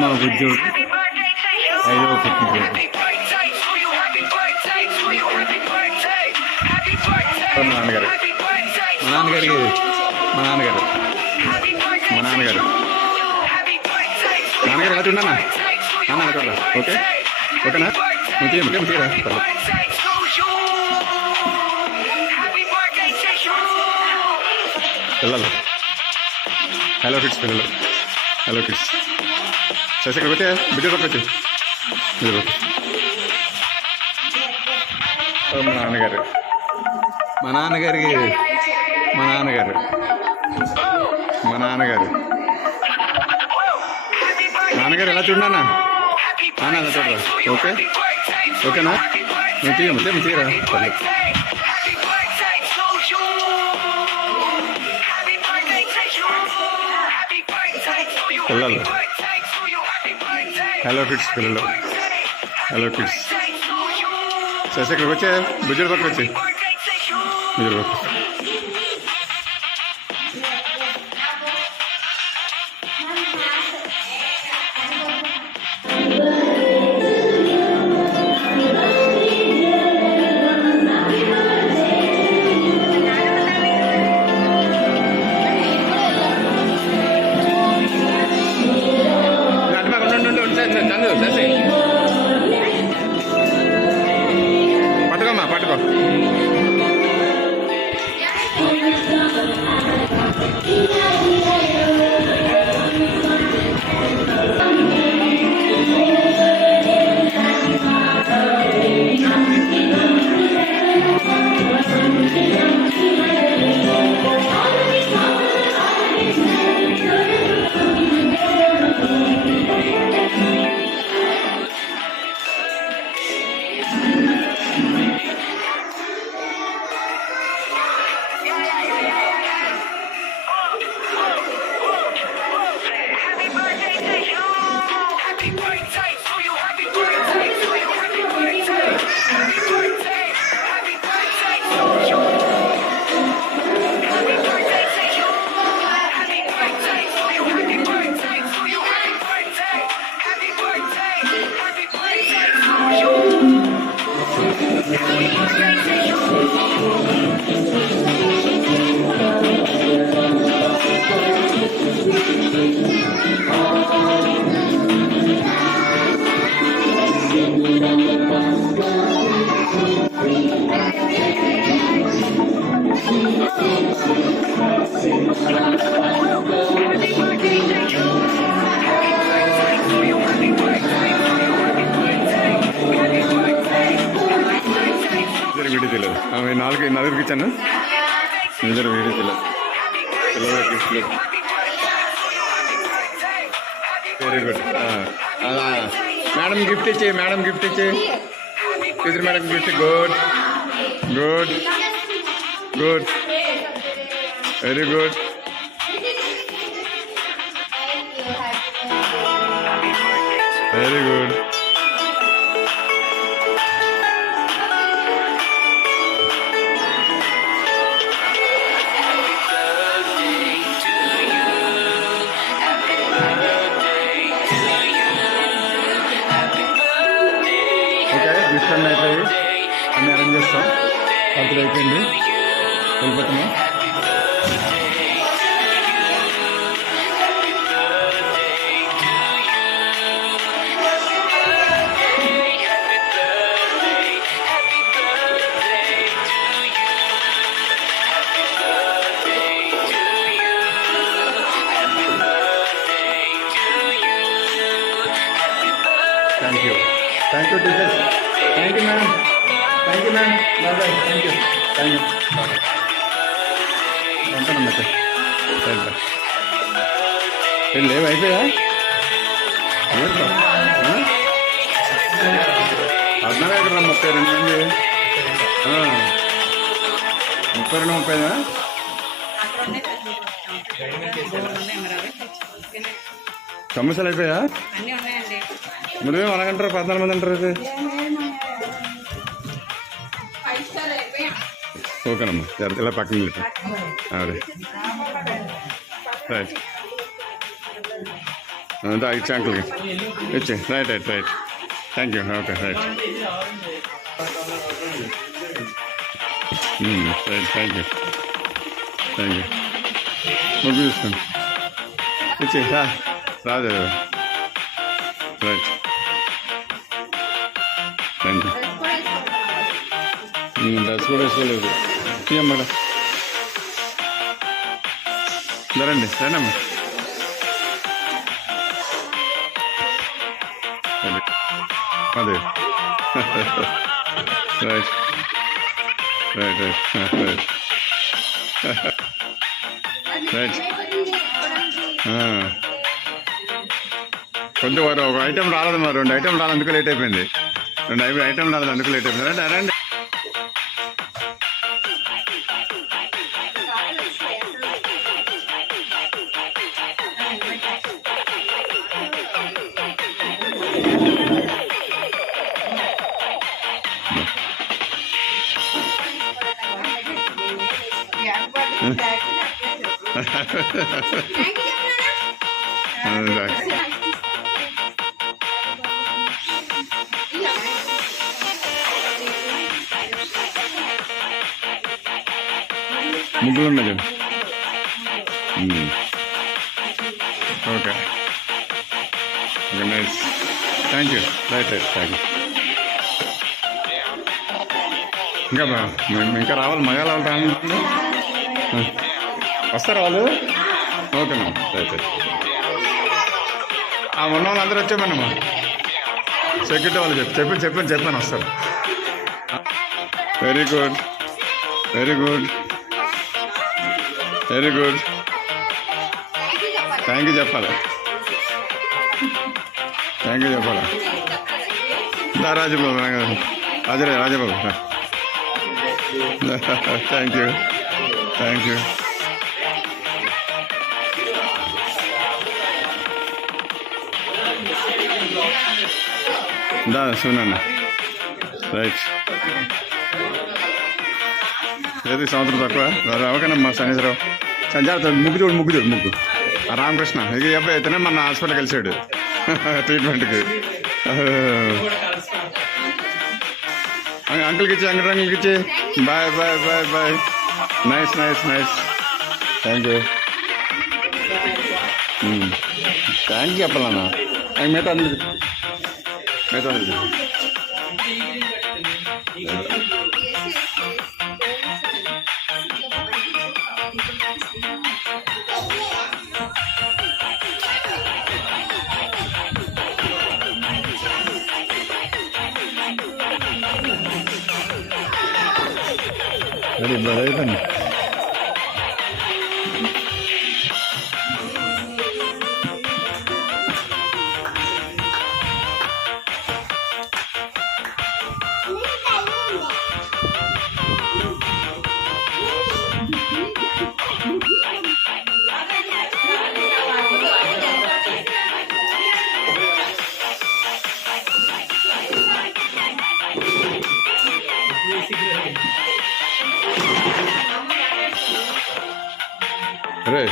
మా బుజ్జు 5వ పుట్టినరోజు. మా నాన్నగారు మా నాన్నగారికి మా నాన్నగారు మా నాన్నగారు నాన్నగారు ఎలా చూడన్నా నాన్న అనుకోరా. ఓకే ఓకేనా తీరా పిల్లలు. హలో కిడ్స్ పిల్లలు. హలో కిడ్స్ చేసి ఇక్కడికి వచ్చే బిడ్డ పక్కవచ్చు. మా నాన్నగారు మా నాన్నగారికి మా నాన్నగారు మా నాన్నగారు నాన్నగారు ఎలా చూడన్నా నాన్న ఎలా చూడరా. ఓకే ఓకేనా తీరా పిల్లలు. హలో కిడ్స్ పిల్లలు. హలో కిడ్స్ చేసి ఇక్కడికి వచ్చే బుజ్జుల పక్క వచ్చి బుజ్జుల పక్క. పట్టుకోమ్మా పట్టుకో. వీడియో తెలియదు ఆమె నలుగురికి ఇచ్చాను. నిజం వీడియో తెలియదు. Very good. మేడం గిఫ్ట్ ఇచ్చి teacher madam gift. Good good good very good. Very good. Gift అయిపోయి అన్నీ అరేంజ్ చేస్తాం. బర్త్డే అయిపోయింది వెళ్ళిపోతున్నాం. Thank you teacher. Thank you ma'am. Bye. Thank you. ఉంటానమ్మా సార్. సరే బాయ్. లేవు అయిపోయా 14 ఎక్కడ 32 మంది 32 30 సమస్యలు అయిపోయా? ముందుగా మనకంటారు 14 మంది అంటారు. అది ఓకేనమ్మా. ఇలా పక్కన పెట్టు. అదే రైట్. ఇచ్చే అంకుల్కి ఇచ్చే. Right right right. Thank you. Okay right right. Thank you thank you. ముగ్గు చూసుకోండి. ఇచ్చే Raju. Right thank you. Dress కూడా వేసుకోలేదు. మేడం రండి రండమ్మా. అదే రైట్ రైట్ రైట్ రైట్. కొంచెం ఒక ఐటెం రాలేదు మరి. 2 ఐటెం రాలేదు అందుకు లేట్ అయిపోయింది. 2 ఐటెం రాలేదు అందుకు లేట్ అయిపోయింది. రండి రండి. ముగ్గులు ఉన్నాయి. Okay okay nice. Thank you. Right right thank you. ఇంకా రావాలి మగాలు రావాలి. వస్తారా వాళ్ళు? ఓకేనా రైట్ రైట్. ఉన్న వాళ్ళు అందరూ వచ్చామన్నమ్మా. సెక్యూరిటీ వాళ్ళు చెప్పాను వస్తారు. Very good very good very good. Thank you చెప్పాలి. థ్యాంక్ యూ చెప్పాలి. Rajababu Rajababu thank you thank you. శివనన్న రైట్. ఏది సంవత్సరం తక్కువ అవకనమ్మా. శనిశ్వరావు సంజాత ముగ్గు చూడు. రామకృష్ణ ఇక అబ్బాయి అయితేనే మన హాస్పిటల్ కలిసాడు ట్రీట్మెంట్కి. అంకుల్కి ఇచ్చి అంకుల్కి ఇచ్చి. Bye bye bye bye. Nice nice nice. Thank you thank you చెప్పాలన్నా. మిగతా రెడీ అయిపోయింది. రే